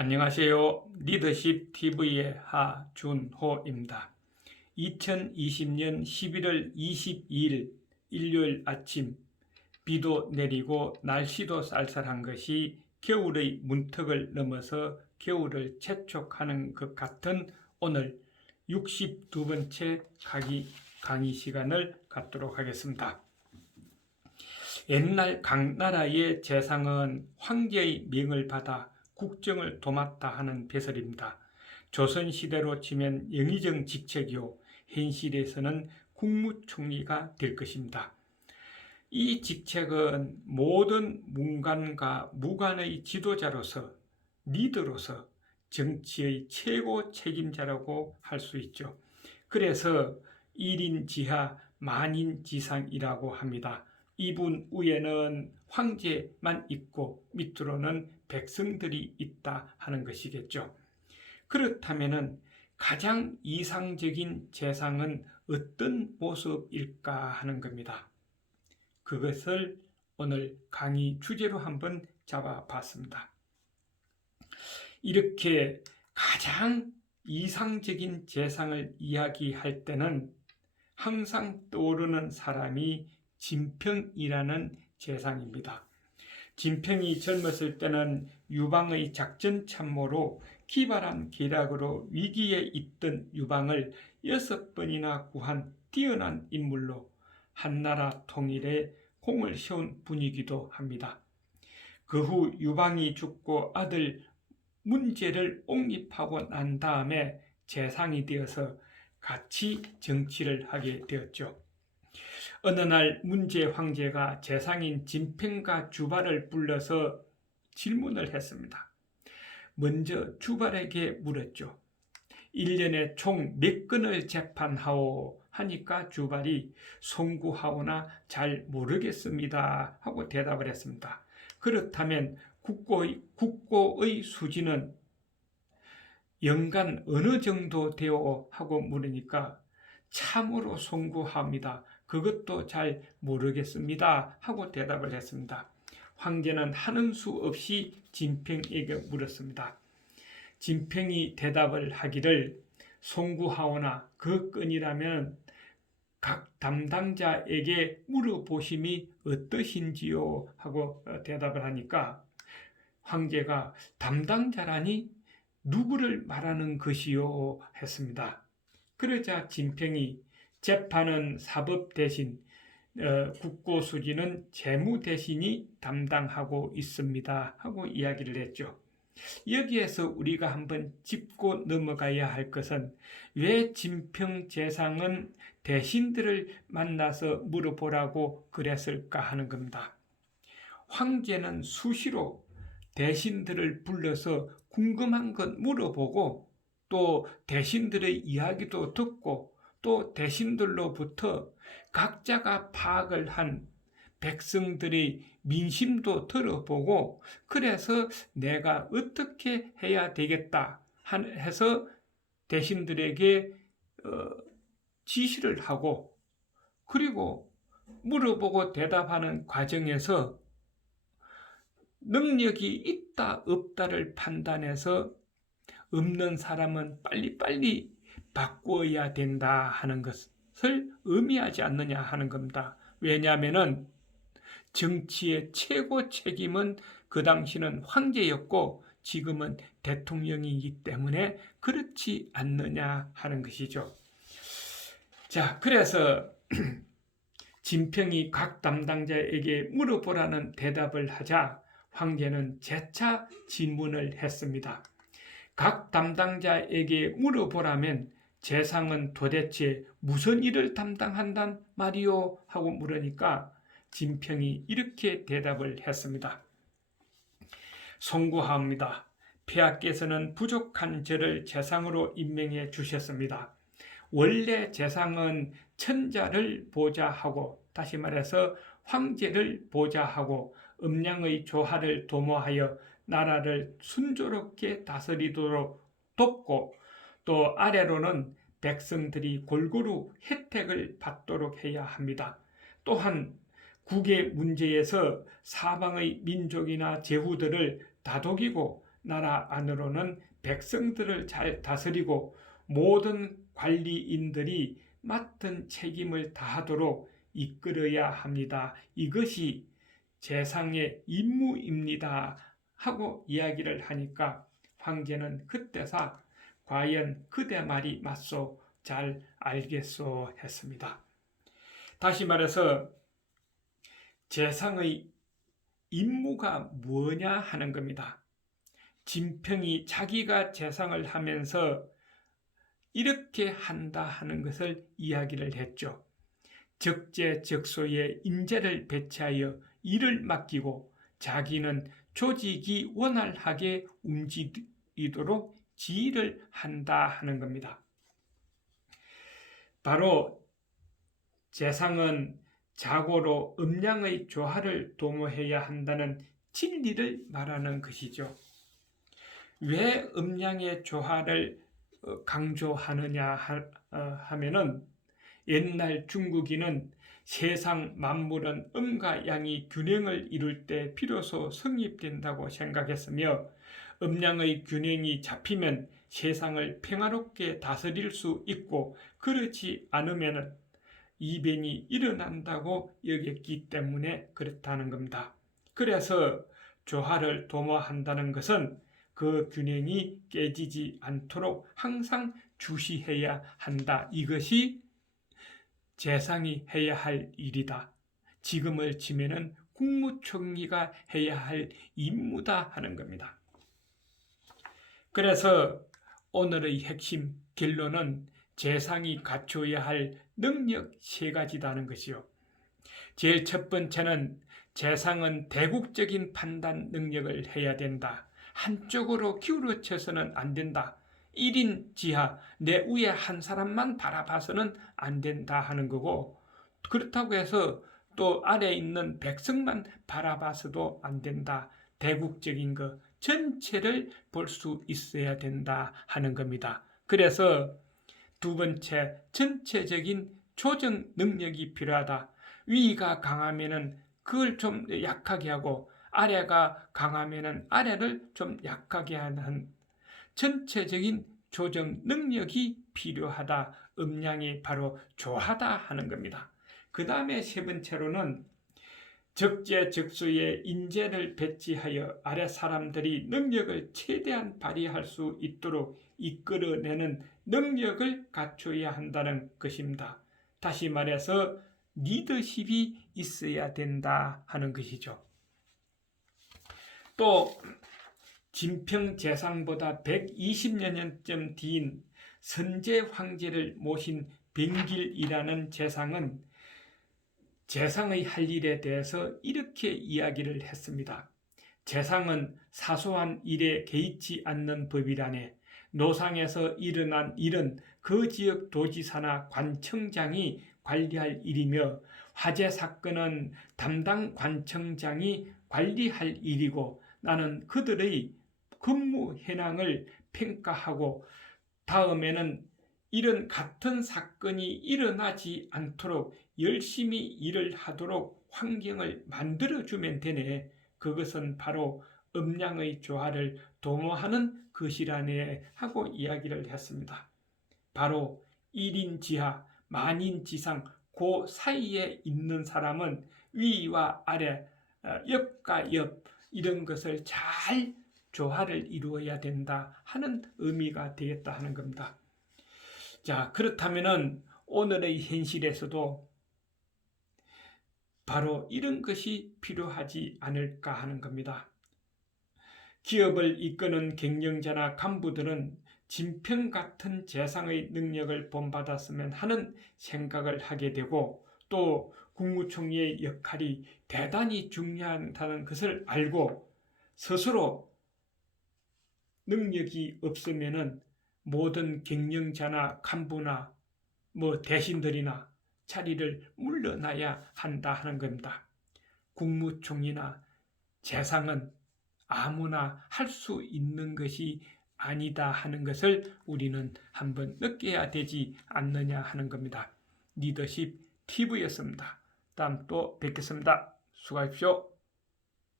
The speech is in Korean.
안녕하세요. 리더십 TV의 하준호입니다. 2020년 11월 22일 일요일 아침, 비도 내리고 날씨도 쌀쌀한 것이 겨울의 문턱을 넘어서 겨울을 재촉하는 것 같은 오늘 62번째 강의 시간을 갖도록 하겠습니다. 옛날 각 나라의 재상은 황제의 명을 받아 국정을 도맡다 하는 배설입니다. 조선시대로 치면 영의정 직책이요, 현실에서는 국무총리가 될 것입니다. 이 직책은 모든 문관과 무관의 지도자로서, 리더로서 정치의 최고 책임자라고 할 수 있죠. 그래서 1인 지하 만인 지상이라고 합니다. 이분 위에는 황제만 있고 밑으로는 백성들이 있다 하는 것이겠죠. 그렇다면 가장 이상적인 재상은 어떤 모습일까 하는 겁니다. 그것을 오늘 강의 주제로 한번 잡아봤습니다. 이렇게 가장 이상적인 재상을 이야기할 때는 항상 떠오르는 사람이 진평이라는 재상입니다. 진평이 젊었을 때는 유방의 작전 참모로 기발한 계략으로 위기에 있던 유방을 6번이나 구한 뛰어난 인물로 한나라 통일에 공을 세운 분이기도 합니다. 그 후 유방이 죽고 아들 문제를 옹립하고 난 다음에 재상이 되어서 같이 정치를 하게 되었죠. 어느 날 문제 황제가 재상인 진평과 주발을 불러서 질문을 했습니다. 먼저 주발에게 물었죠. 1년에 총 몇 건을 재판하오 하니까 주발이 송구하오나 잘 모르겠습니다 하고 대답을 했습니다. 그렇다면 국고의 수지는 연간 어느 정도 되오 하고 물으니까 참으로 송구합니다. 그것도 잘 모르겠습니다 하고 대답을 했습니다. 황제는 하는 수 없이 진평에게 물었습니다. 진평이 대답을 하기를 송구하오나 그 건이라면 각 담당자에게 물어보심이 어떠신지요 하고 대답을 하니까 황제가 담당자라니 누구를 말하는 것이요 했습니다. 그러자 진평이 재판은 사법 대신, 국고수지는 재무 대신이 담당하고 있습니다 하고 이야기를 했죠. 여기에서 우리가 한번 짚고 넘어가야 할 것은 왜 진평 재상은 대신들을 만나서 물어보라고 그랬을까 하는 겁니다. 황제는 수시로 대신들을 불러서 궁금한 것 물어보고 또 대신들의 이야기도 듣고 또 대신들로부터 각자가 파악을 한 백성들의 민심도 들어보고 그래서 내가 어떻게 해야 되겠다 해서 대신들에게 지시를 하고 그리고 물어보고 대답하는 과정에서 능력이 있다 없다를 판단해서 없는 사람은 빨리빨리 바꾸어야 된다 하는 것을 의미하지 않느냐 하는 겁니다. 왜냐하면 정치의 최고 책임은 그 당시는 황제였고 지금은 대통령이기 때문에 그렇지 않느냐 하는 것이죠. 자, 그래서 진평이 각 담당자에게 물어보라는 대답을 하자 황제는 재차 질문을 했습니다. 각 담당자에게 물어보라면 재상은 도대체 무슨 일을 담당한단 말이오 하고 물으니까 진평이 이렇게 대답을 했습니다. 송구하옵니다. 폐하께서는 부족한 저를 재상으로 임명해 주셨습니다. 원래 재상은 천자를 보좌하고 다시 말해서 황제를 보좌하고 음양의 조화를 도모하여 나라를 순조롭게 다스리도록 돕고 또 아래로는 백성들이 골고루 혜택을 받도록 해야 합니다. 또한 국의 문제에서 사방의 민족이나 제후들을 다독이고 나라 안으로는 백성들을 잘 다스리고 모든 관리인들이 맡은 책임을 다하도록 이끌어야 합니다. 이것이 재상의 임무입니다. 하고 이야기를 하니까 황제는 그때서 과연 그대 말이 맞소, 잘 알겠소 했습니다. 다시 말해서 재상의 임무가 뭐냐 하는 겁니다. 진평이 자기가 재상을 하면서 이렇게 한다 하는 것을 이야기를 했죠. 적재적소에 인재를 배치하여 일을 맡기고 자기는 조직이 원활하게 움직이도록 지휘를 한다 하는 겁니다. 바로 재상은 자고로 음양의 조화를 도모해야 한다는 진리를 말하는 것이죠. 왜 음양의 조화를 강조하느냐 하면은 옛날 중국인은 세상 만물은 음과 양이 균형을 이룰 때 비로소 성립된다고 생각했으며 음양의 균형이 잡히면 세상을 평화롭게 다스릴 수 있고 그렇지 않으면 이변이 일어난다고 여겼기 때문에 그렇다는 겁니다. 그래서 조화를 도모한다는 것은 그 균형이 깨지지 않도록 항상 주시해야 한다. 이것이 재상이 해야 할 일이다. 지금을 치면은 국무총리가 해야 할 임무다 하는 겁니다. 그래서 오늘의 핵심 결론은 재상이 갖춰야 할 능력 3가지다는 것이요. 제일 첫 번째는 재상은 대국적인 판단 능력을 해야 된다. 한쪽으로 기울어쳐서는 안 된다. 1인 지하, 내 위에 한 사람만 바라봐서는 안 된다 하는 거고, 그렇다고 해서 또 아래에 있는 백성만 바라봐서도 안 된다. 대국적인 것 전체를 볼 수 있어야 된다 하는 겁니다. 그래서 두 번째, 전체적인 조정 능력이 필요하다. 위가 강하면은 그걸 좀 약하게 하고 아래가 강하면은 아래를 좀 약하게 하는 전체적인 조정 능력이 필요하다. 음양이 바로 조하다 하는 겁니다. 그 다음에 세 번째로는 적재적소에 인재를 배치하여 아래 사람들이 능력을 최대한 발휘할 수 있도록 이끌어내는 능력을 갖춰야 한다는 것입니다. 다시 말해서 리더십이 있어야 된다 하는 것이죠. 또 진평재상보다 120여 년쯤 뒤인 선제 황제를 모신 병길이라는 재상은 재상의 할 일에 대해서 이렇게 이야기를 했습니다. 재상은 사소한 일에 개의치 않는 법이라네. 노상에서 일어난 일은 그 지역 도지사나 관청장이 관리할 일이며 화재 사건은 담당 관청장이 관리할 일이고 나는 그들의 근무 현황을 평가하고 다음에는 이런 같은 사건이 일어나지 않도록 열심히 일을 하도록 환경을 만들어주면 되네. 그것은 바로 음양의 조화를 도모하는 것이라네 하고 이야기를 했습니다. 바로 1인 지하, 만인 지상 그 사이에 있는 사람은 위와 아래, 옆과 옆 이런 것을 잘 조화를 이루어야 된다 하는 의미가 되겠다 하는 겁니다. 자, 그렇다면은 오늘의 현실에서도 바로 이런 것이 필요하지 않을까 하는 겁니다. 기업을 이끄는 경영자나 간부들은 진평 같은 재상의 능력을 본받았으면 하는 생각을 하게 되고 또 국무총리의 역할이 대단히 중요하다는 것을 알고 스스로 능력이 없으면은 모든 경영자나 간부나 대신들이나 자리를 물러나야 한다 하는 겁니다. 국무총리나 재상은 아무나 할 수 있는 것이 아니다 하는 것을 우리는 한번 느껴야 되지 않느냐 하는 겁니다. 리더십 TV였습니다. 다음 또 뵙겠습니다. 수고하십시오.